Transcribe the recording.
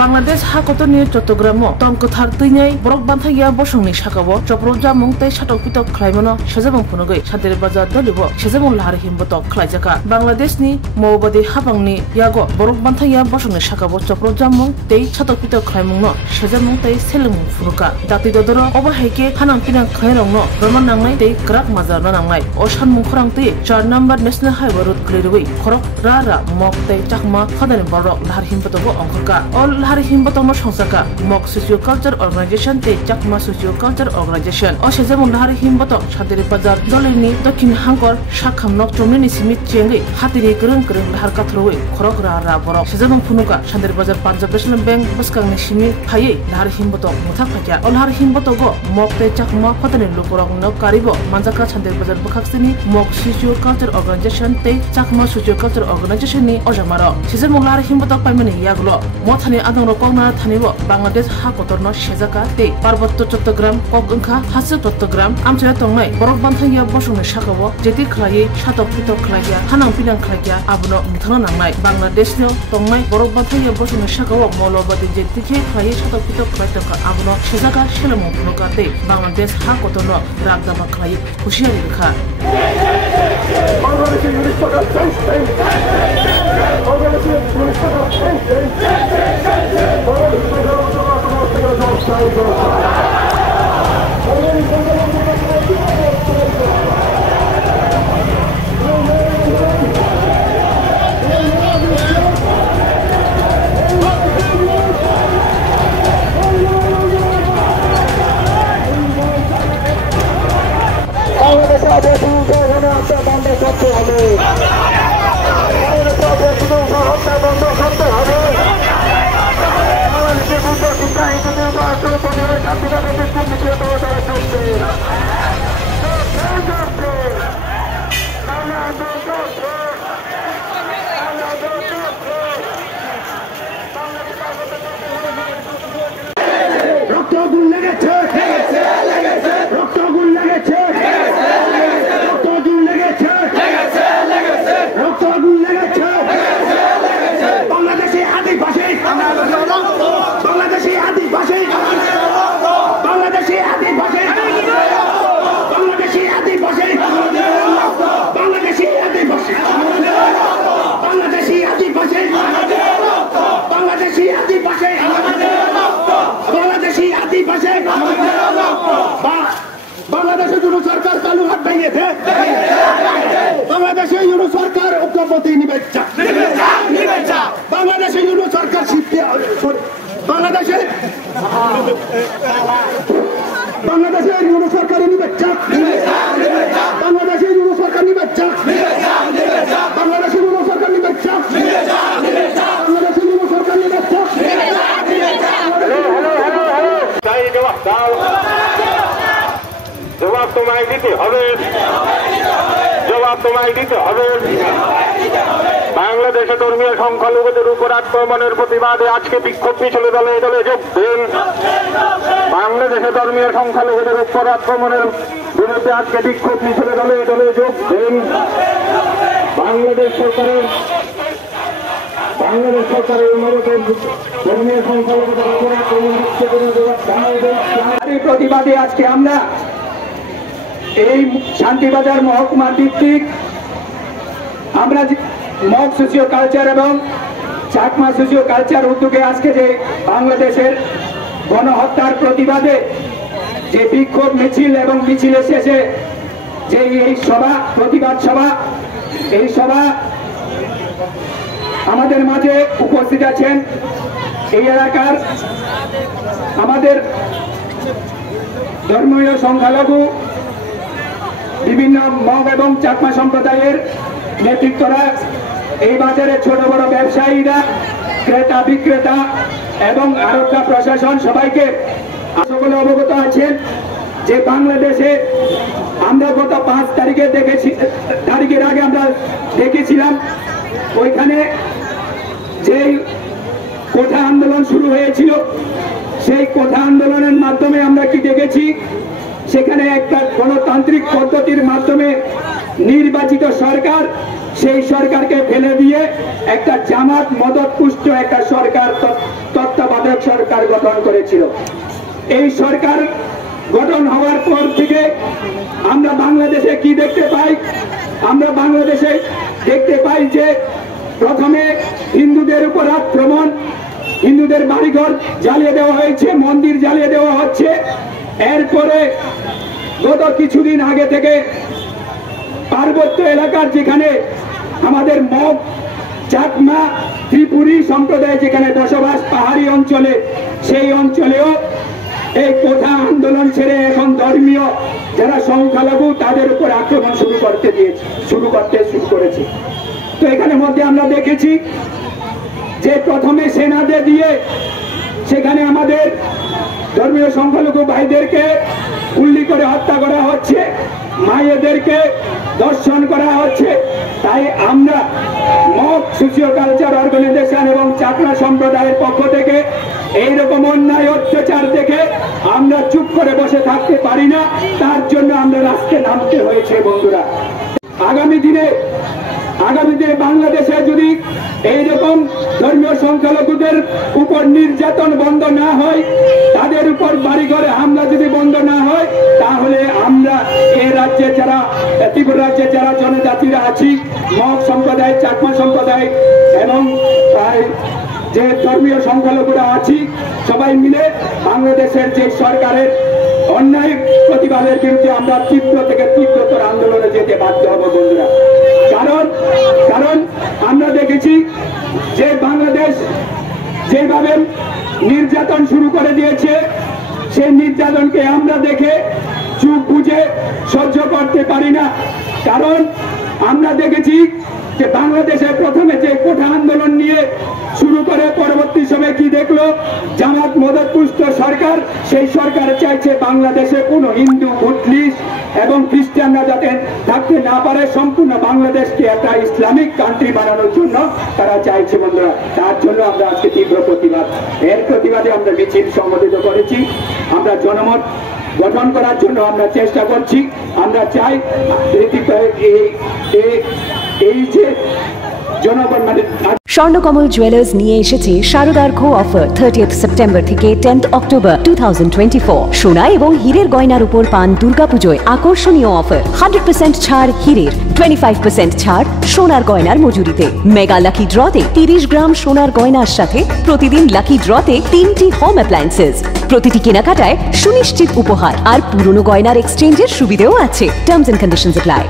Bangladesh hakotoni Chattogram tongkothar teinai borok banthagia bosongni sakao choprok jamung tei satok pitok khlaimono sejamung phunogoi Shantir Bazar dolibo sejamung lahar himbotok khlaijaka Bangladesh ni Maobadi habangni yago borok banthagia bosongni sakao choprok jamung tei satok pitok khlaimungno sejamung tei selumung phunuka dati dodoro oba haike hanang pinang khlairongno roman nangnai tei krak mazar nangnai o sanmung khorang tei 4 number national highway road kliroi khorok ra mok tei chakma khadani borok lahar himbotogo ongkhoka all lahar himbotomo songsaka mok socio culture organization tei chakma socio culture organization o sejamung lahar himbotok Shantir Bazar dolini dokhin hangkor sakham nok chomni simit chengi hatiri gereng lahar kathroi khorok ra borok sejamung phunuka Shantir Bazar Punjab National Bank buskangni simi phaiye lahar himbotok muthak phakya all lahar himbotogo mok tei chakma khadani lukorok no karibo manjaka Shantir Bazar bukhaksini mok socio culture organization tei chakma socio culture organization ni ojamaro sejamung lahar himbotok paimani yagulo mothani adongro kongna thanibo Bangladesh hakotorno sejaka tei Parbotto Chattogram kok ongkha hasu Chattogram amchaya tongnai borok banthagia bosongni sakao jeti khlaiye satok pitok khlaiya hanang pinang khlaiya abono mthana nangnai Bangladesh no tongnai borok banthagia bosongni sakao Maulabadi jeti khe khlaiye satok pitok khlaitaka abono sejaka selomung phunuka tei Bangladesh hakotorno ragdama khlaiye hushiyari rekha বাংলাদেশের জন্য সরকার চালু হাত ভেঙেছে বাংলাদেশের জন্য সরকার ঐক্যবদ্ধ নিবেচা বাংলাদেশের জন্য সরকার বাংলাদেশের জন্য সরকার নিবেচা বাংলাদেশের জন্য সরকার নিবেচা বাংলাদেশের জন্য সরকার নিবেচা বাংলাদেশের জন্য সরকার নিবেচা জবাব তোমায় দিতে হবে বাংলাদেশে ধর্মীয় সংখ্যালঘুদের উপর আক্রমণের প্রতিবাদে আজকে বিক্ষোভ মিছিলে দলে দলে যোগ দেন বাংলাদেশে ধর্মীয় সংখ্যালঘুদের উপর আক্রমণের বিরুদ্ধে আজকে বিক্ষোভ মিছিলে দলে দলে যোগ দেন বাংলাদেশ সরকারের অনুরোধে ধর্মীয় সংখ্যালঘুদের উপর আক্রমণ প্রতিবাদে আজকে আমরা এই শান্তিবাজার মহকুমা ভিত্তিক আমরা মক সোশিও কালচার এবং চাকমা সোশিও কালচার উদ্যোগে আজকে যে বাংলাদেশের গণহত্যার প্রতিবাদে যে বিক্ষোভ মিছিল এবং মিছিলের শেষে যে এই সভা প্রতিবাদ সভা এই সভা আমাদের মাঝে উপস্থিত আছেন এই এলাকার আমাদের ধর্মীয় সংখ্যালঘু বিভিন্ন মগ এবং চাকমা সম্প্রদায়ের নেতৃত্বরা এই বাজারে ছোট বড় ব্যবসায়ীরা ক্রেতা বিক্রেতা এবং আরক্ষা প্রশাসন সবাইকে সকলে অবগত আছেন যে বাংলাদেশে আমরা গত 5 তারিখের আগে আমরা দেখেছিলাম ওইখানে যে কোঠা আন্দোলন শুরু হয়েছিল সেই কোঠা আন্দোলনের মাধ্যমে আমরা কি দেখেছি সেখানে একটা গণতান্ত্রিক পদ্ধতির মাধ্যমে নির্বাচিত সরকার সেই সরকারকে ফেলে দিয়ে একটা জামাত মদতপুষ্ট একটা সরকার, তত্ত্বাবধায়ক সরকার গঠন করেছিল। এই সরকার গঠন হওয়ার পর থেকে আমরা বাংলাদেশে কি দেখতে পাই? আমরা বাংলাদেশে দেখতে পাই যে প্রথমে হিন্দুদের উপর আক্রমণ, হিন্দুদের বাড়িঘর জ্বালিয়ে দেওয়া হয়েছে, মন্দির জ্বালিয়ে দেওয়া হচ্ছে। এরপরে গত কিছুদিন আগে থেকে পার্বত্য এলাকার যেখানে আমাদের মগ, চাকমা, ত্রিপুরী সম্প্রদায় যেখানে বসবাস পাহাড়ি অঞ্চলে, সেই অঞ্চলেও এই কোঠা আন্দোলন ছেড়ে এখন ধর্মীয় যারা সংখ্যালঘু তাদের উপর আক্রমণ শুরু করেছে। তো এখানে মধ্যে আমরা দেখেছি যে প্রথমে সেনাদের দিয়ে সেখানে আমাদের ধর্মীয় সংখ্যালঘু ভাইদেরকে গুলি করে হত্যা করা হচ্ছে, মায়েদেরকে দর্শন করা হচ্ছে। তাই আমরা মগ সোশিও কালচার অর্গানাইজেশন এবং চাকমা সম্প্রদায়ের পক্ষ থেকে এইরকম অন্যায় অত্যাচার দেখে আমরা চুপ করে বসে থাকতে পারি না। তার জন্য আমরা রাস্তায় নামতে হয়েছে বন্ধুরা। আগামী দিনে বাংলাদেশে যদি এইরকম ধর্মীয় সংখ্যালঘুদের উপর নির্যাতন বন্ধ না হয়, তাদের উপর বাড়িঘরে হামলা যদি বন্ধ না হয়, তাহলে আমরা এই রাজ্যে যারা ত্রিপুরা রাজ্যে যারা জনজাতিরা আছি, মগ সম্প্রদায়, চাকমা সম্প্রদায় এবং যে ধর্মীয় সংখ্যালঘুরা আছি, সবাই মিলে বাংলাদেশের যে সরকারের অন্যায় প্রতিবাদের বিরুদ্ধে আমরা তীব্র থেকে তীব্রতর আন্দোলনে যেতে বাধ্য হব বন্ধুরা। কারণ আমরা দেখেছি যে বাংলাদেশ যেভাবে নির্যাতন শুরু করে দিয়েছে, সেই নির্যাতনকে আমরা দেখে চুপ বুঝে সহ্য করতে পারি না। কারণ আমরা দেখেছি যে বাংলাদেশে প্রথমে যে কোঠা আন্দোলন নিয়ে শুরু করে পরবর্তী সময়ে কি দেখলো, জামাত মদতপুষ্ট সরকার, সেই সরকার চাইছে বাংলাদেশে কোনো হিন্দু, মুসলিম এবং খ্রিস্টানরা যাতে থাকতে না পারে, সম্পূর্ণ বাংলাদেশকে একটা ইসলামিক কান্ট্রি বানানোর জন্য তারা চাইছে বন্ধুরা। তার জন্য আমরা আজকে তীব্র প্রতিবাদ, এর প্রতিবাদে আমরা মিছিল সংগঠিত করেছি। আমরা জনমত গঠন করার জন্য আমরা চেষ্টা করছি। আমরা চাই এই যে জনগণ মানে স্বর্ণকমল জুয়েলার্স নিয়ে এসেছে শারদার খো অফার 30th সেপ্টেম্বর থেকে 10th অক্টোবর 2024। সোনা এবং হীরের গয়নার উপর পান দুর্গাপুজোয় আকর্ষণীয় অফার। 100% ছাড় হীরের, 25% ছাড় সোনার গয়নার মজুরিতে। মেগা লাকি ড্রতে 30 গ্রাম সোনার গয়নার সাথে প্রতিদিন লাকি ড্রতে 3টি হোম অ্যাপ্লায়েন্সেস। প্রতিটি কেনাকাটায় সুনিশ্চিত উপহার আর পুরনো গয়নার এক্সচেঞ্জের সুবিধেও আছে। Terms and conditions apply.